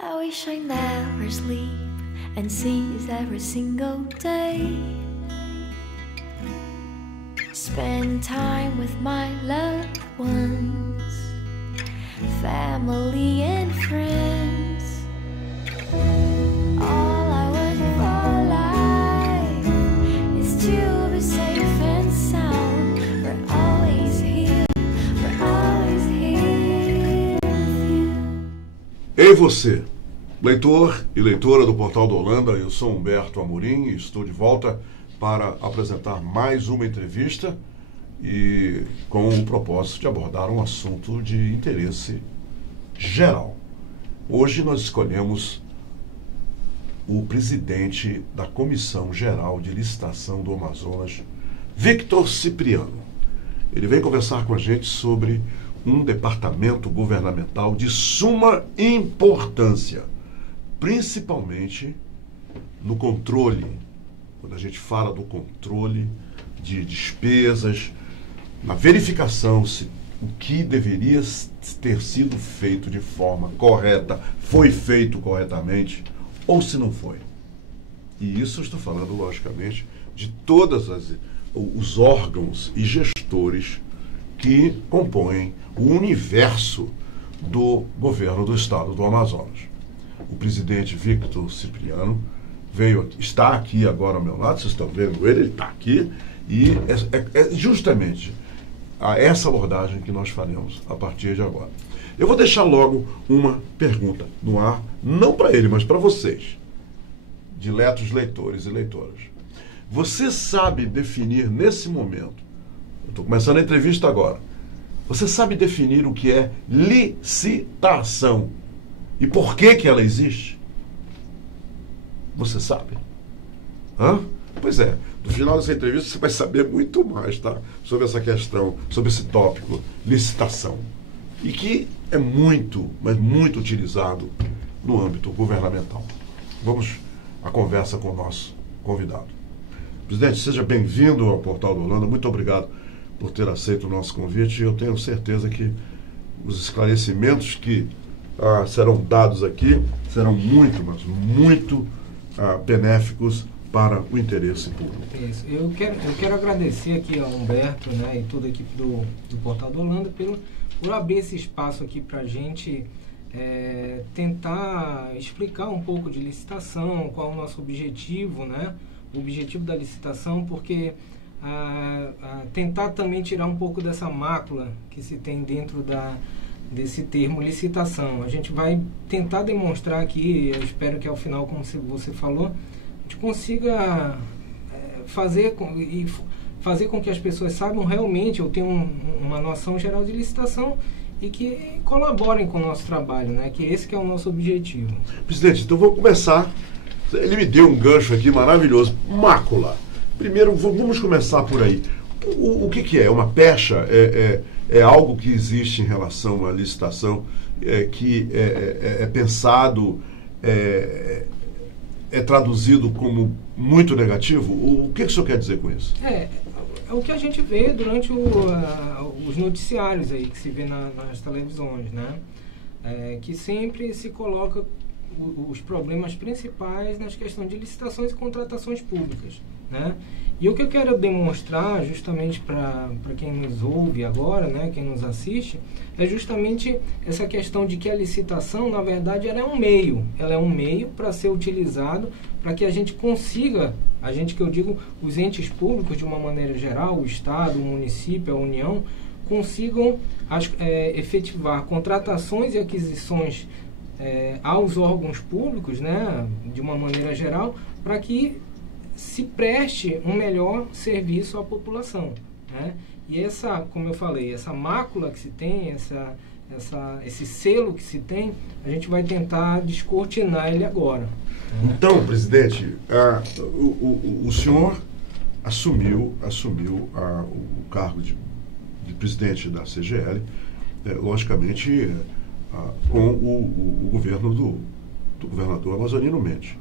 I wish I never sleep and seize every single day. Spend time with my loved ones, family and friends. All I want for life is to be safe and sound. We're always here with you. Ei você, leitor e leitora do Portal da Holanda, eu sou Humberto Amorim e estou de volta para apresentar mais uma entrevista e com o propósito de abordar um assunto de interesse geral. Hoje nós escolhemos o presidente da Comissão Geral de Licitação do Amazonas, Victor Cipriano. Ele vem conversar com a gente sobre um departamento governamental de suma importância, principalmente no controle, quando a gente fala do controle de despesas, na verificação se o que deveria ter sido feito de forma correta foi feito corretamente ou se não foi. E isso eu estou falando, logicamente, de todos os órgãos e gestores que compõem o universo do governo do estado do Amazonas. O presidente Victor Cipriano está aqui agora ao meu lado, vocês estão vendo ele está aqui, e é justamente essa abordagem que nós faremos a partir de agora. Eu vou deixar logo uma pergunta no ar, não para ele, mas para vocês, diletos leitores e leitoras. Você sabe definir nesse momento, eu estou começando a entrevista agora, você sabe definir o que é licitação e por que ela existe? Você sabe? Hã? Pois é, no final dessa entrevista você vai saber muito mais, tá? Sobre essa questão, sobre esse tópico, licitação. E que é muito, mas muito utilizado no âmbito governamental. Vamos à conversa com o nosso convidado. Presidente, seja bem-vindo ao Portal da Holanda. Muito obrigado por ter aceito o nosso convite. Eu tenho certeza que os esclarecimentos que serão dados aqui serão muito, mas muito benéficos para o interesse público. Isso. Eu quero agradecer aqui ao Humberto, né, e toda a equipe do Portal da Holanda por abrir esse espaço aqui para a gente tentar explicar um pouco de licitação, qual é o nosso objetivo, né, o objetivo da licitação, porque tentar também tirar um pouco dessa mácula que se tem dentro desse termo licitação. A gente vai tentar demonstrar aqui, eu espero que ao final, como você falou, a gente consiga fazer com que as pessoas saibam realmente, eu tenho uma noção geral de licitação e que colaborem com o nosso trabalho, né? Que esse que é o nosso objetivo. Presidente, então vou começar. Ele me deu um gancho aqui maravilhoso. Mácula. Primeiro, vamos começar por aí. O que é? Uma pecha? É algo que existe em relação à licitação, que é pensado, é traduzido como muito negativo? O que o senhor quer dizer com isso? É o que a gente vê durante os noticiários aí, que se vê nas televisões, né? Que sempre se coloca os problemas principais nas questões de licitações e contratações públicas, né? E o que eu quero demonstrar justamente para quem nos ouve agora, né, quem nos assiste, é justamente essa questão de que a licitação, na verdade, ela é um meio para ser utilizado para que a gente consiga, que eu digo, os entes públicos de uma maneira geral, o Estado, o município, a União, consigam efetivar contratações e aquisições aos órgãos públicos, né, de uma maneira geral, para que se preste um melhor serviço à população, né? E essa, como eu falei, essa mácula que se tem, esse selo que se tem, a gente vai tentar descortinar ele agora. Então, presidente, o senhor assumiu o cargo de presidente da CGL, logicamente, com o governo do governador Amazonino Mendes.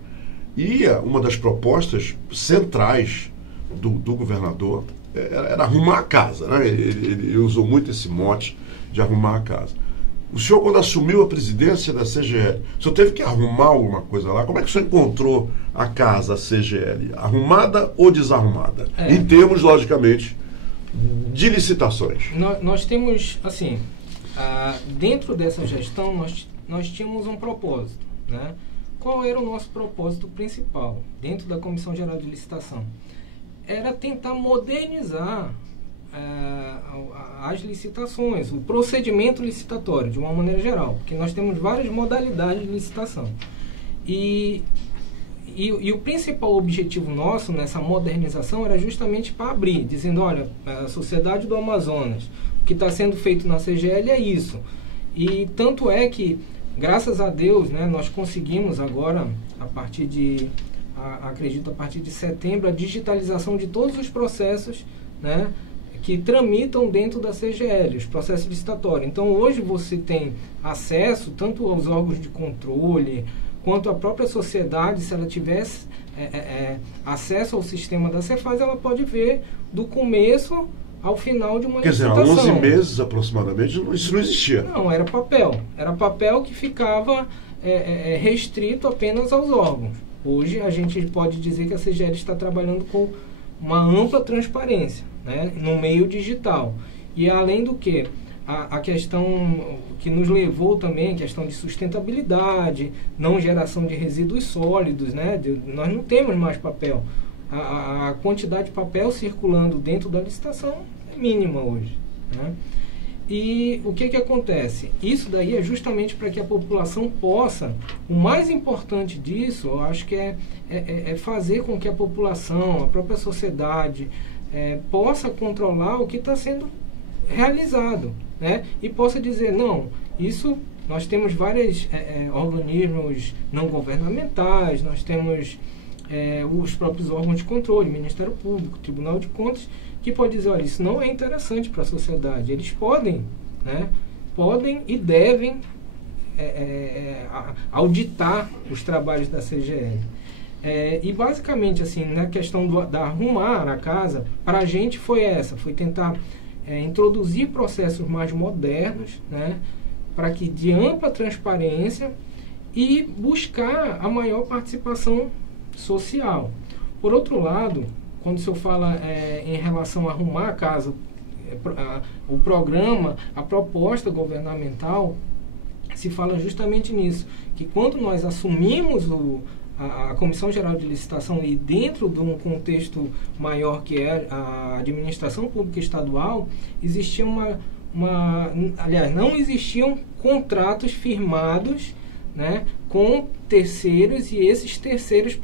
E uma das propostas centrais do governador era arrumar a casa, né? Ele usou muito esse mote de arrumar a casa. O senhor, quando assumiu a presidência da CGL, o senhor teve que arrumar alguma coisa lá? Como é que o senhor encontrou a casa, a CGL? Arrumada ou desarrumada? Em termos, logicamente, de licitações. Nós temos, assim, dentro dessa gestão, nós tínhamos um propósito, né? Qual era o nosso propósito principal dentro da Comissão Geral de Licitação? Era tentar modernizar as licitações, o procedimento licitatório, de uma maneira geral, porque nós temos várias modalidades de licitação. E o principal objetivo nosso nessa modernização era justamente para abrir, dizendo, olha, a Sociedade do Amazonas, o que está sendo feito na CGL é isso. E tanto é que, graças a Deus, né, nós conseguimos agora, acredito a partir de setembro, a digitalização de todos os processos, né, que tramitam dentro da CGL, os processos licitatórios. Então, hoje você tem acesso tanto aos órgãos de controle, quanto à própria sociedade. Se ela tivesse acesso ao sistema da Cefaz, ela pode ver do começo ao final de uma licitação. Quer dizer, há 11 meses aproximadamente, isso não existia. Não, era papel. Era papel que ficava restrito apenas aos órgãos. Hoje, a gente pode dizer que a CGL está trabalhando com uma ampla transparência, né, no meio digital. E além do que, a questão que nos levou também, a questão de sustentabilidade, não geração de resíduos sólidos, né, nós não temos mais papel. A quantidade de papel circulando dentro da licitação é mínima hoje, né? E o que acontece? Isso daí é justamente para que a população possa, o mais importante disso, eu acho que é fazer com que a população, a própria sociedade, possa controlar o que está sendo realizado, né? E possa dizer, não, isso, nós temos vários organismos não governamentais, nós temos os próprios órgãos de controle, Ministério Público, Tribunal de Contas, que pode dizer, olha, isso não é interessante para a sociedade. Eles podem, né, podem e devem auditar os trabalhos da CGL. E basicamente, assim, na questão da arrumar a casa, para a gente foi tentar introduzir processos mais modernos, né, para que de ampla transparência e buscar a maior participação social. Por outro lado, quando o senhor fala em relação a arrumar a casa, o programa, a proposta governamental, se fala justamente nisso, que quando nós assumimos a Comissão Geral de Licitação e dentro de um contexto maior que é a administração pública estadual, existia aliás, não existiam contratos firmados, né, com terceiros, e esses terceiros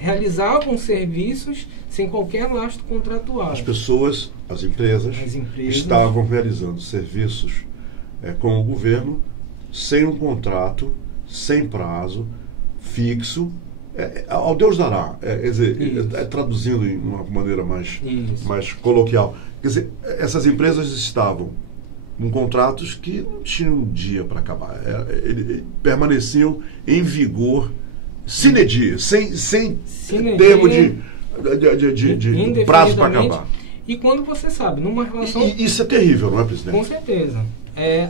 realizavam serviços sem qualquer lastro contratual. As empresas estavam realizando serviços com o governo sem um contrato, sem prazo, fixo, ao Deus dará, quer dizer, traduzindo em uma maneira mais coloquial. Quer dizer, essas empresas estavam com contratos que não tinham um dia para acabar, permaneciam em vigor sine die, sem termo de prazo para acabar. E quando você sabe, numa relação... Isso é terrível, não é, presidente? Com certeza.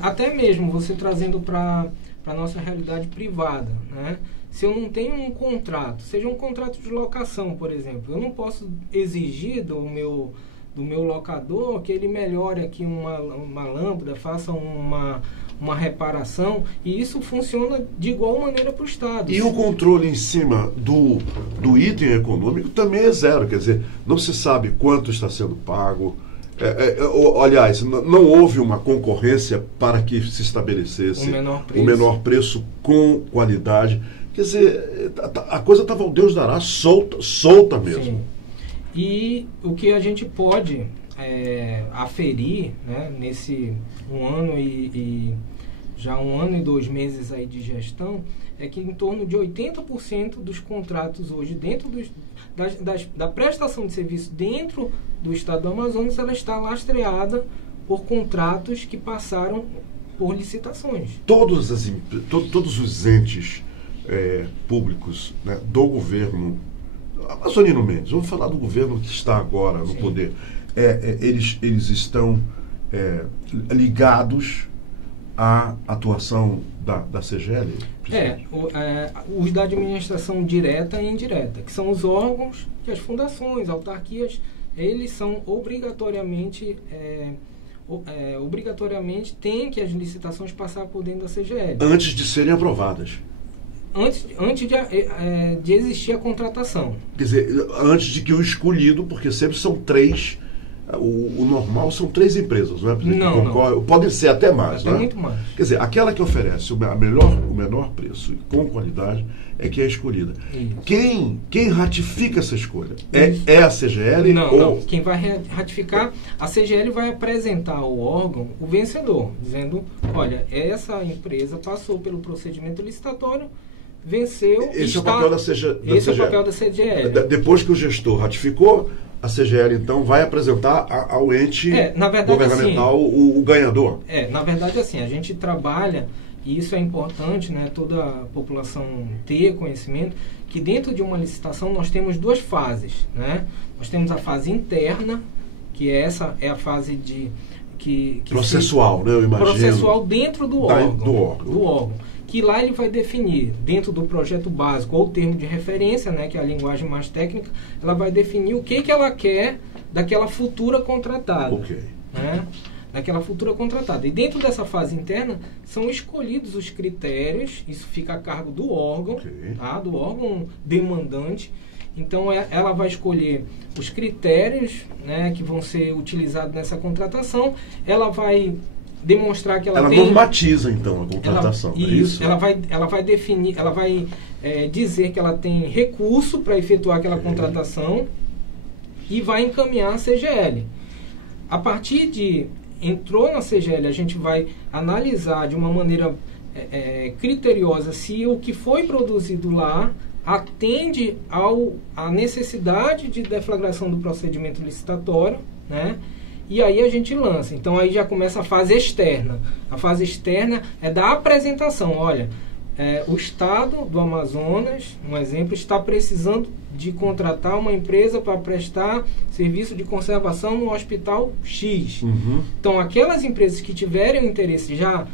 Até mesmo você trazendo para a nossa realidade privada, né? Se eu não tenho um contrato, seja um contrato de locação, por exemplo, eu não posso exigir do meu locador que ele melhore aqui uma lâmpada, faça uma reparação, e isso funciona de igual maneira para o Estado. E o controle em cima do item econômico também é zero, quer dizer, não se sabe quanto está sendo pago. Aliás, não houve uma concorrência para que se estabelecesse o menor preço com qualidade. Quer dizer, a coisa estava, ao Deus dará, solta mesmo. Sim. E o que a gente pode aferir, né, nesse um ano já 1 ano e 2 meses aí de gestão, é que em torno de 80% dos contratos hoje dentro da prestação de serviço dentro do Estado do Amazonas, ela está lastreada por contratos que passaram por licitações. Todos os entes públicos, né, do governo Amazonino Mendes, vamos falar do governo que está agora no poder, eles estão ligados à atuação da CGL? Os da administração direta e indireta, que são os órgãos que as fundações, autarquias, eles são obrigatoriamente têm que as licitações passar por dentro da CGL. Antes de serem aprovadas. Antes de existir a contratação. Quer dizer, antes de que o escolhido, porque sempre são 3, o normal são 3 empresas, não é? Não. Podem ser até mais, até né? muito mais. Quer dizer, aquela que oferece o menor preço e com qualidade é que é escolhida. Isso. Quem ratifica essa escolha? É a CGL? Não. Quem vai ratificar, a CGL vai apresentar ao órgão o vencedor, dizendo, olha, essa empresa passou pelo procedimento licitatório, venceu. Esse é o papel da CGL. Esse é o papel da CGL. Depois que o gestor ratificou, a CGL então vai apresentar ao ente governamental o ganhador. Na verdade, assim, a gente trabalha, e isso é importante, né, toda a população ter conhecimento, que dentro de uma licitação nós temos 2 fases, né? Nós temos a fase interna, que essa é a fase processual, né, eu imagino. Processual dentro do órgão. Do órgão. Que lá ele vai definir, dentro do projeto básico ou termo de referência, né, que é a linguagem mais técnica, ela vai definir o que ela quer daquela futura contratada. Ok. Né, daquela futura contratada. E dentro dessa fase interna, são escolhidos os critérios, isso fica a cargo do órgão, tá, do órgão demandante. Então, ela vai escolher os critérios, né, que vão ser utilizados nessa contratação, ela vai demonstrar que ela tem... Ela normatiza, então, a contratação. Isso. Ela vai definir, ela vai dizer que ela tem recurso para efetuar aquela contratação e vai encaminhar a CGL. A partir de... Entrou na CGL, a gente vai analisar de uma maneira criteriosa se o que foi produzido lá atende à necessidade de deflagração do procedimento licitatório, né? E aí a gente lança. Então aí já começa a fase externa. A fase externa é da apresentação. Olha, o Estado do Amazonas, um exemplo, está precisando de contratar uma empresa para prestar serviço de conservação no hospital X. Então aquelas empresas que tiverem interesse já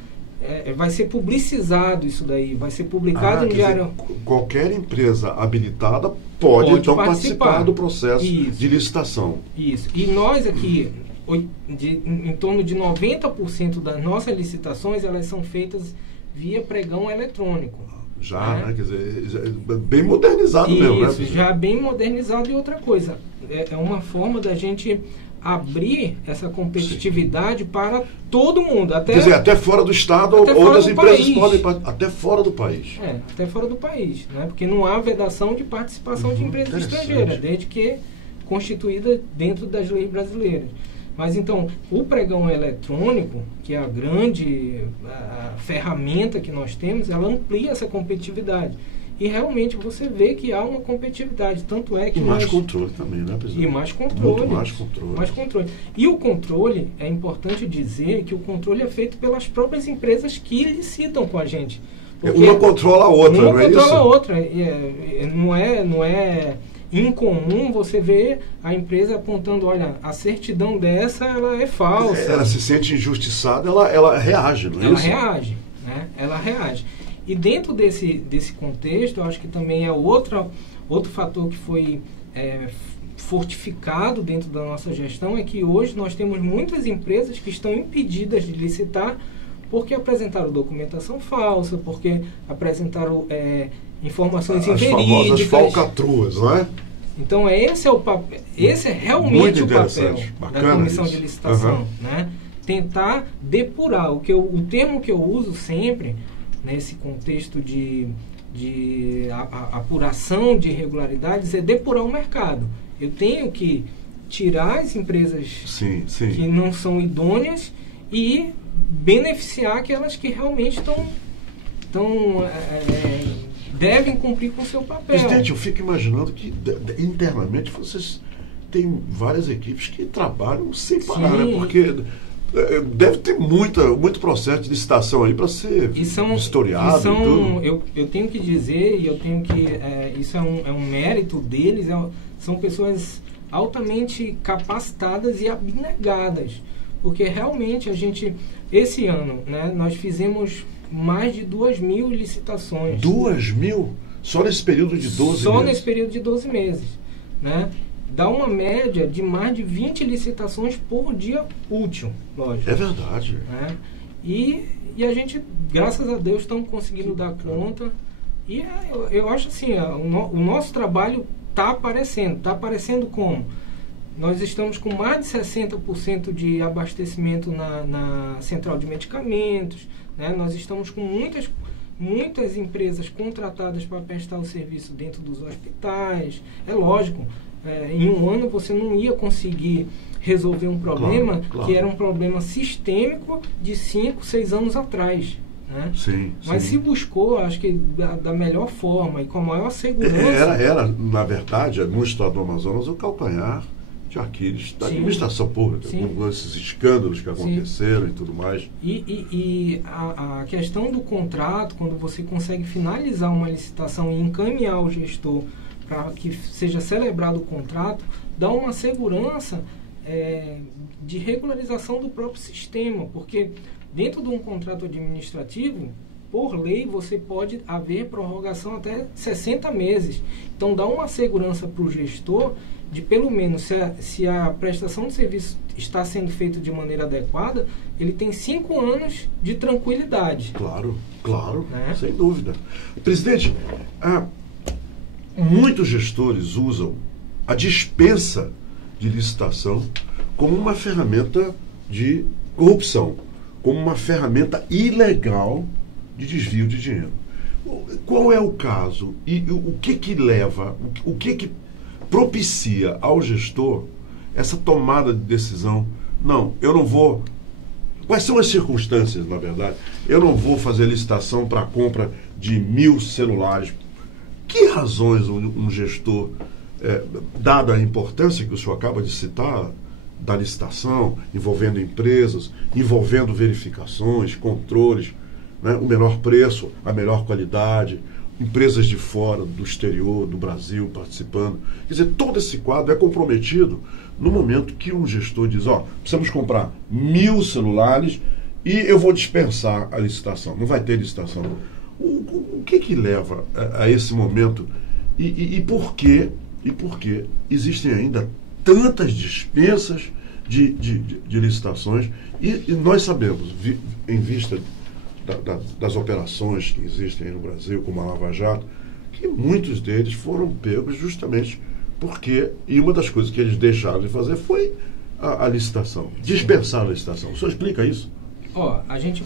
vai ser publicizado isso daí, vai ser publicado no diário. Qualquer empresa habilitada pode então participar do processo de licitação. Isso. E nós aqui, em torno de 90% das nossas licitações, elas são feitas via pregão eletrônico. Já, né? Quer dizer, bem modernizado mesmo, né? Isso, já bem modernizado. E outra coisa, é uma forma da gente abrir essa competitividade para todo mundo. Quer dizer, até fora do estado, outras empresas podem até fora do país. Até fora do país, né? Porque não há vedação de participação de empresas estrangeiras, desde que constituída dentro das leis brasileiras. Mas então, o pregão eletrônico, que é a grande ferramenta que nós temos, ela amplia essa competitividade. E realmente você vê que há uma competitividade. Tanto é que mais controle também, né, presidente? E mais controle. Muito mais controle. Mais controle. E o controle, é importante dizer que o controle é feito pelas próprias empresas que licitam com a gente. Uma controla a outra, não é isso? Uma controla a outra. Não é incomum você ver a empresa apontando, olha, a certidão dessa, ela é falsa. Ela se sente injustiçada, ela reage, não é isso? Ela reage, né? Ela reage. E dentro desse contexto, eu acho que também é outro fator que foi fortificado dentro da nossa gestão, é que hoje nós temos muitas empresas que estão impedidas de licitar porque apresentaram documentação falsa, porque apresentaram informações inverídicas. As famosas falcatruas, não é? Então esse é realmente o papel da comissão de licitação, né? Tentar depurar. O termo que eu uso sempre nesse contexto de apuração de irregularidades é depurar o mercado. Eu tenho que tirar as empresas que não são idôneas e beneficiar aquelas que realmente devem cumprir com o seu papel. Presidente, eu fico imaginando que internamente vocês têm várias equipes que trabalham sem parar, né? Porque deve ter muito processo de licitação aí para ser historiado e tudo. Eu tenho que dizer, e eu tenho que... isso é um mérito deles, são pessoas altamente capacitadas e abnegadas. porque realmente esse ano, né, nós fizemos mais de 2.000 licitações. 2.000? Só nesse período de 12 meses? Só nesse período de 12 meses. Né? Dá uma média de mais de 20 licitações por dia útil, lógico. É verdade. Né? E a gente, graças a Deus, estamos conseguindo dar conta. E eu acho assim, o nosso trabalho está aparecendo. Está aparecendo como? Nós estamos com mais de 60% de abastecimento na central de medicamentos. Né? Nós estamos com muitas empresas contratadas para prestar o serviço dentro dos hospitais. É lógico, em um ano você não ia conseguir resolver um problema que era um problema sistêmico de 5, 6 anos atrás. Né? Sim, mas se buscou, acho que da melhor forma e com a maior segurança. Era, na verdade, no estado do Amazonas, o calcanhar de Aquiles da administração pública, com esses escândalos que aconteceram e tudo mais. E a questão do contrato, quando você consegue finalizar uma licitação e encaminhar o gestor para que seja celebrado o contrato, dá uma segurança de regularização do próprio sistema, porque dentro de um contrato administrativo, por lei, você pode haver prorrogação até 60 meses. Então, dá uma segurança para o gestor de, pelo menos, se a prestação de serviço está sendo feita de maneira adequada, ele tem 5 anos de tranquilidade. Claro, né? Sem dúvida. Presidente, muitos gestores usam a dispensa de licitação como uma ferramenta de corrupção, como uma ferramenta ilegal de desvio de dinheiro. Qual é o caso e o que leva, o que propicia ao gestor essa tomada de decisão? Não, eu não vou... Quais são as circunstâncias, na verdade? Eu não vou fazer licitação para a compra de 1.000 celulares. Que razões um gestor, dada a importância que o senhor acaba de citar, da licitação, envolvendo empresas, envolvendo verificações, controles, né, o menor preço, a melhor qualidade, empresas de fora, do exterior, do Brasil participando. Quer dizer, todo esse quadro é comprometido no momento que um gestor diz, precisamos comprar 1.000 celulares e eu vou dispensar a licitação. Não vai ter licitação. O que leva a esse momento e por que existem ainda tantas dispensas de licitações e nós sabemos, em vista das operações que existem aí no Brasil, como a Lava Jato, que muitos deles foram pegos justamente porque, e uma das coisas que eles deixaram de fazer foi a licitação, dispensar a licitação. O senhor explica isso? A gente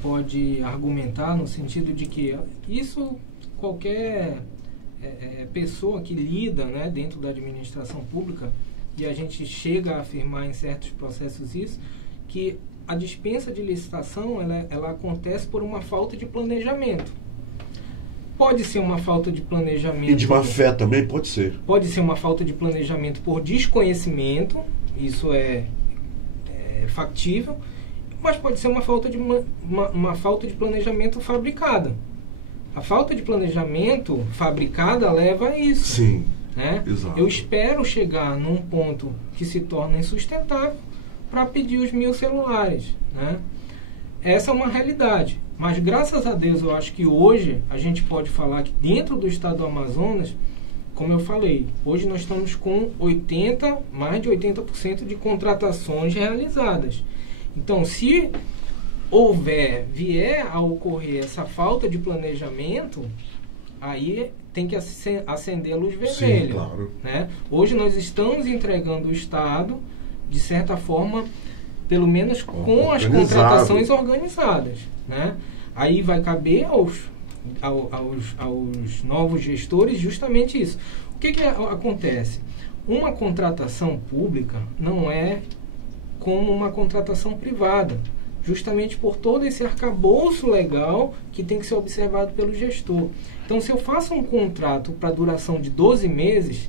pode argumentar no sentido de que isso qualquer pessoa que lida, né, dentro da administração pública, e a gente chega a afirmar em certos processos isso, que a dispensa de licitação ela acontece por uma falta de planejamento. Pode ser uma falta de planejamento... E de má fé também pode ser. Pode ser uma falta de planejamento por desconhecimento, isso é factível, mas pode ser uma falta de planejamento fabricada. A falta de planejamento fabricada leva a isso. Sim, né? Exato. Eu espero chegar num ponto que se torna insustentável para pedir os 1.000 celulares. Né? Essa é uma realidade. Mas, graças a Deus, eu acho que hoje a gente pode falar que dentro do estado do Amazonas, como eu falei, hoje nós estamos com mais de 80% de contratações realizadas. Então, se vier a ocorrer essa falta de planejamento, aí tem que acender a luz vermelha. Sim, claro. Né? Hoje nós estamos entregando o Estado, de certa forma, pelo menos com as contratações organizadas. Né? Aí vai caber aos novos gestores justamente isso. O que acontece? Uma contratação pública não é como uma contratação privada, justamente por todo esse arcabouço legal que tem que ser observado pelo gestor. Então, se eu faço um contrato para duração de 12 meses,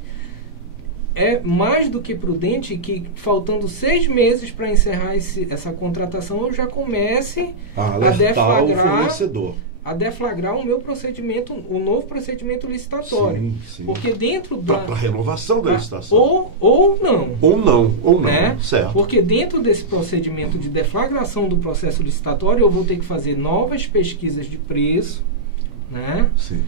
é mais do que prudente que, faltando 6 meses para encerrar essa contratação, eu já comece a deflagrar, o fornecedor. a deflagrar o meu procedimento, o novo procedimento licitatório. Sim, sim. Porque dentro da... Para renovação da licitação. Ou não. Ou não, Né? certo. Porque dentro desse procedimento de deflagração do processo licitatório, eu vou ter que fazer novas pesquisas de preço, né? Sim.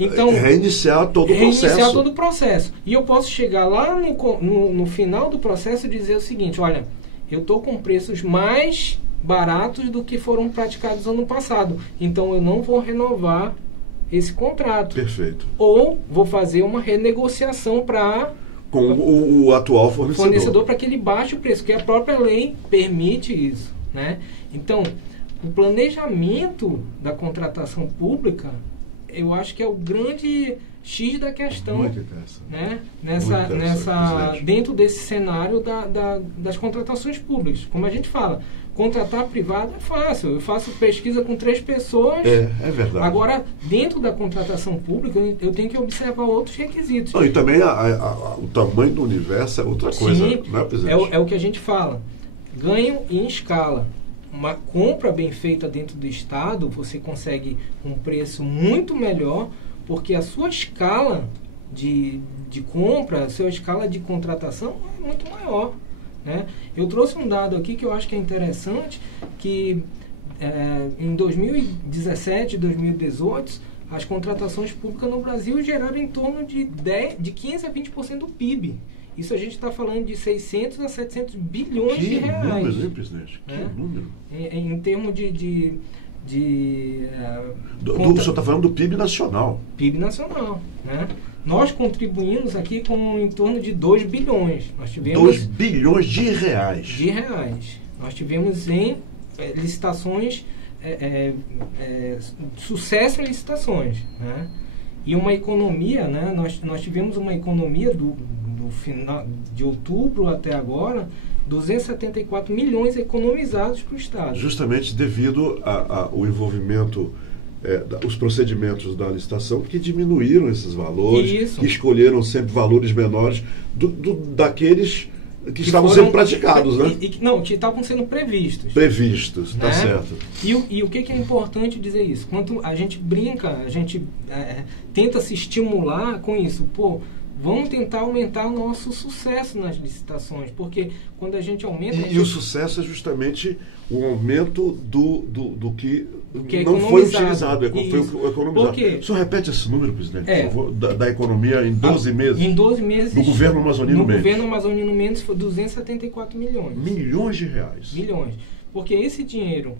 Então, reiniciar todo o processo. Reiniciar todo o processo. E eu posso chegar lá no final do processo e dizer o seguinte, olha, eu estou com preços mais baratos do que foram praticados ano passado. Então, eu não vou renovar esse contrato. Perfeito. Ou vou fazer uma renegociação com o atual fornecedor para que ele baixe o preço, que a própria lei permite isso, né? Então, o planejamento da contratação pública, eu acho que é o grande X da questão, muito interessante, né? Dentro desse cenário das contratações públicas. Como a gente fala, contratar privado é fácil. Eu faço pesquisa com 3 pessoas. É verdade. Agora, dentro da contratação pública, eu tenho que observar outros requisitos. Não, e também o tamanho do universo é outra coisa, Sim, não é, presidente? É o que a gente fala. Ganho em escala. Uma compra bem feita dentro do Estado, você consegue um preço muito melhor, porque a sua escala de compra, a sua escala de contratação é muito maior, né? Eu trouxe um dado aqui que eu acho que é interessante, que em 2017 e 2018, as contratações públicas no Brasil geraram em torno de 15% a 20% do PIB. Isso a gente está falando de 600 a 700 bilhões de reais. Que número, hein, presidente? Que número. Em termos de o senhor está falando do PIB nacional. PIB nacional, né? Nós contribuímos aqui com em torno de 2 bilhões. Nós tivemos 2 bilhões de reais. Nós tivemos em licitações, sucesso em licitações, né? E uma economia, né? Nós tivemos uma economia do final de outubro até agora, 274 milhões economizados para o Estado. Justamente devido ao envolvimento, os procedimentos da licitação que diminuíram esses valores, Isso. que escolheram sempre valores menores daqueles que estavam sendo praticados, né? Que estavam sendo previstos. Previstos, tá certo. E o que é importante dizer isso? Quando a gente brinca, a gente tenta se estimular com isso, vamos tentar aumentar o nosso sucesso nas licitações, porque quando a gente aumenta... E o sucesso é justamente o aumento do que é não foi utilizado, foi economizado. Por quê? O senhor repete esse número, presidente, por favor, da economia em 12 meses? Em 12 meses... No governo amazonino Mendes. No governo amazonino Mendes foi 274 milhões. Milhões de reais. Milhões. Porque esse dinheiro,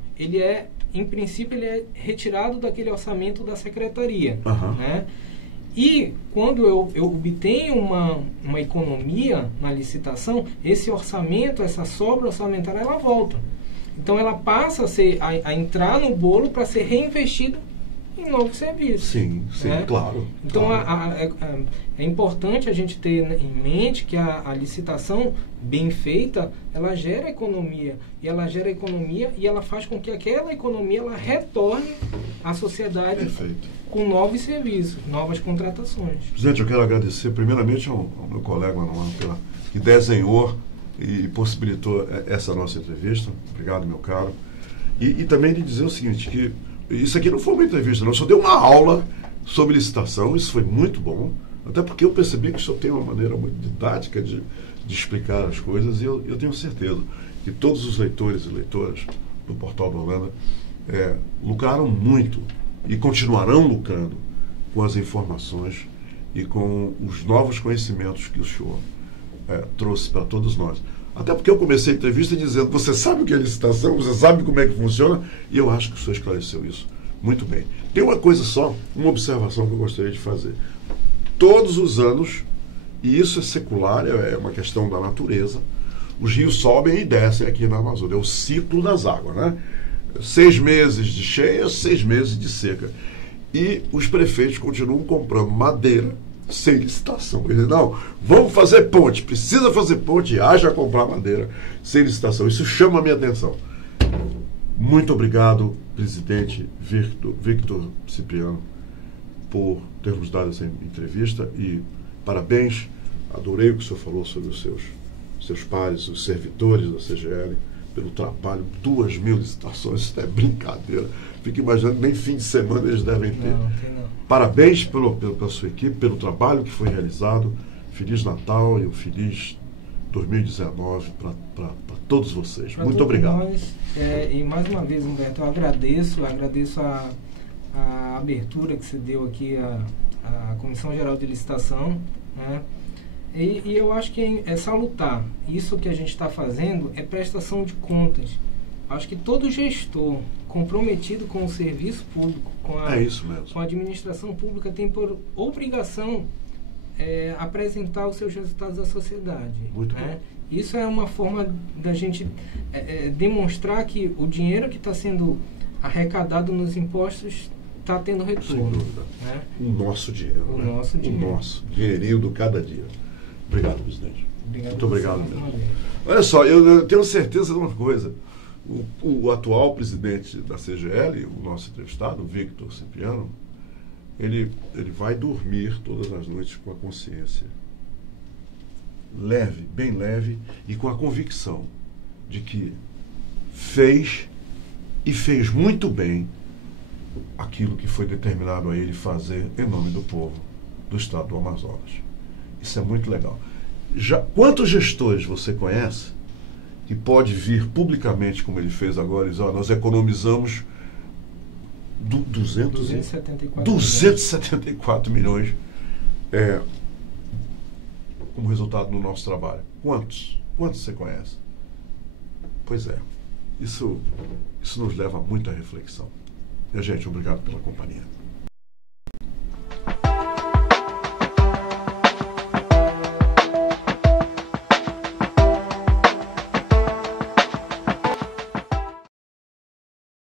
em princípio, ele é retirado daquele orçamento da secretaria, né? E quando eu obtenho uma economia na licitação, esse orçamento, essa sobra orçamentária, ela volta. Então ela passa a entrar no bolo para ser reinvestido em novos serviços. Sim, né? Claro. Então claro. É importante a gente ter em mente que a licitação bem feita, ela gera economia. E ela gera economia e ela faz com que aquela economia ela retorne à sociedade. Perfeito. Com novos serviços, novas contratações. Presidente, eu quero agradecer primeiramente ao meu colega Manuel que desenhou e possibilitou essa nossa entrevista. Obrigado, meu caro. E também lhe dizer o seguinte, que isso aqui não foi uma entrevista, não. Eu só dei uma aula sobre licitação, isso foi muito bom, até porque eu percebi que o senhor tem uma maneira muito didática de explicar as coisas, e eu tenho certeza que todos os leitores e leitoras do Portal da Holanda lucraram muito e continuarão lucrando com as informações e com os novos conhecimentos que o senhor trouxe para todos nós. Até porque eu comecei a entrevista dizendo, você sabe o que é licitação, você sabe como é que funciona, e eu acho que o senhor esclareceu isso muito bem. Tem uma coisa só, uma observação que eu gostaria de fazer. Todos os anos, e isso é secular, é uma questão da natureza, os rios sobem e descem aqui na Amazônia, é o ciclo das águas, né? 6 meses de cheia, 6 meses de seca. E os prefeitos continuam comprando madeira sem licitação. Eles dizem, não, vamos fazer ponte, precisa fazer ponte, haja comprar madeira sem licitação. Isso chama a minha atenção. Muito obrigado, presidente Victor Cipriano, por termos dado essa entrevista, e parabéns, adorei o que o senhor falou sobre os seus pares, os servidores da CGL. pelo trabalho, 2.000 licitações, isso é brincadeira. Fico imaginando, nem fim de semana eles devem ter. Não, tem não. Parabéns pela sua equipe, pelo trabalho que foi realizado. Feliz Natal e um feliz 2019 para todos vocês. Pra Muito todos obrigado. nós, e mais uma vez, Humberto, eu agradeço a abertura que você deu aqui à Comissão Geral de Licitação, né? E eu acho que é salutar. Isso que a gente está fazendo é prestação de contas. Acho que todo gestor comprometido com o serviço público, É isso mesmo. com a administração pública, tem por obrigação apresentar os seus resultados à sociedade. Muito né? bom. Isso é uma forma da gente demonstrar que o dinheiro que está sendo arrecadado nos impostos está tendo Sem retorno. dúvida. Né? O nosso dinheiro. O né? nosso dinheiro. O nosso dinheirinho do cada dia. Obrigado, presidente. Muito obrigado mais uma mesmo. vez. Olha só, eu tenho certeza de uma coisa. O atual presidente da CGL, o nosso entrevistado, o Victor Cipriano, ele vai dormir todas as noites com a consciência leve, bem leve, e com a convicção de que fez muito bem aquilo que foi determinado a ele fazer em nome do povo do estado do Amazonas. Isso é muito legal. Quantos gestores você conhece que pode vir publicamente, como ele fez agora, e dizer, nós economizamos 274 milhões como resultado do nosso trabalho? Quantos você conhece? Pois é, isso nos leva a muita reflexão. E, gente, obrigado pela companhia.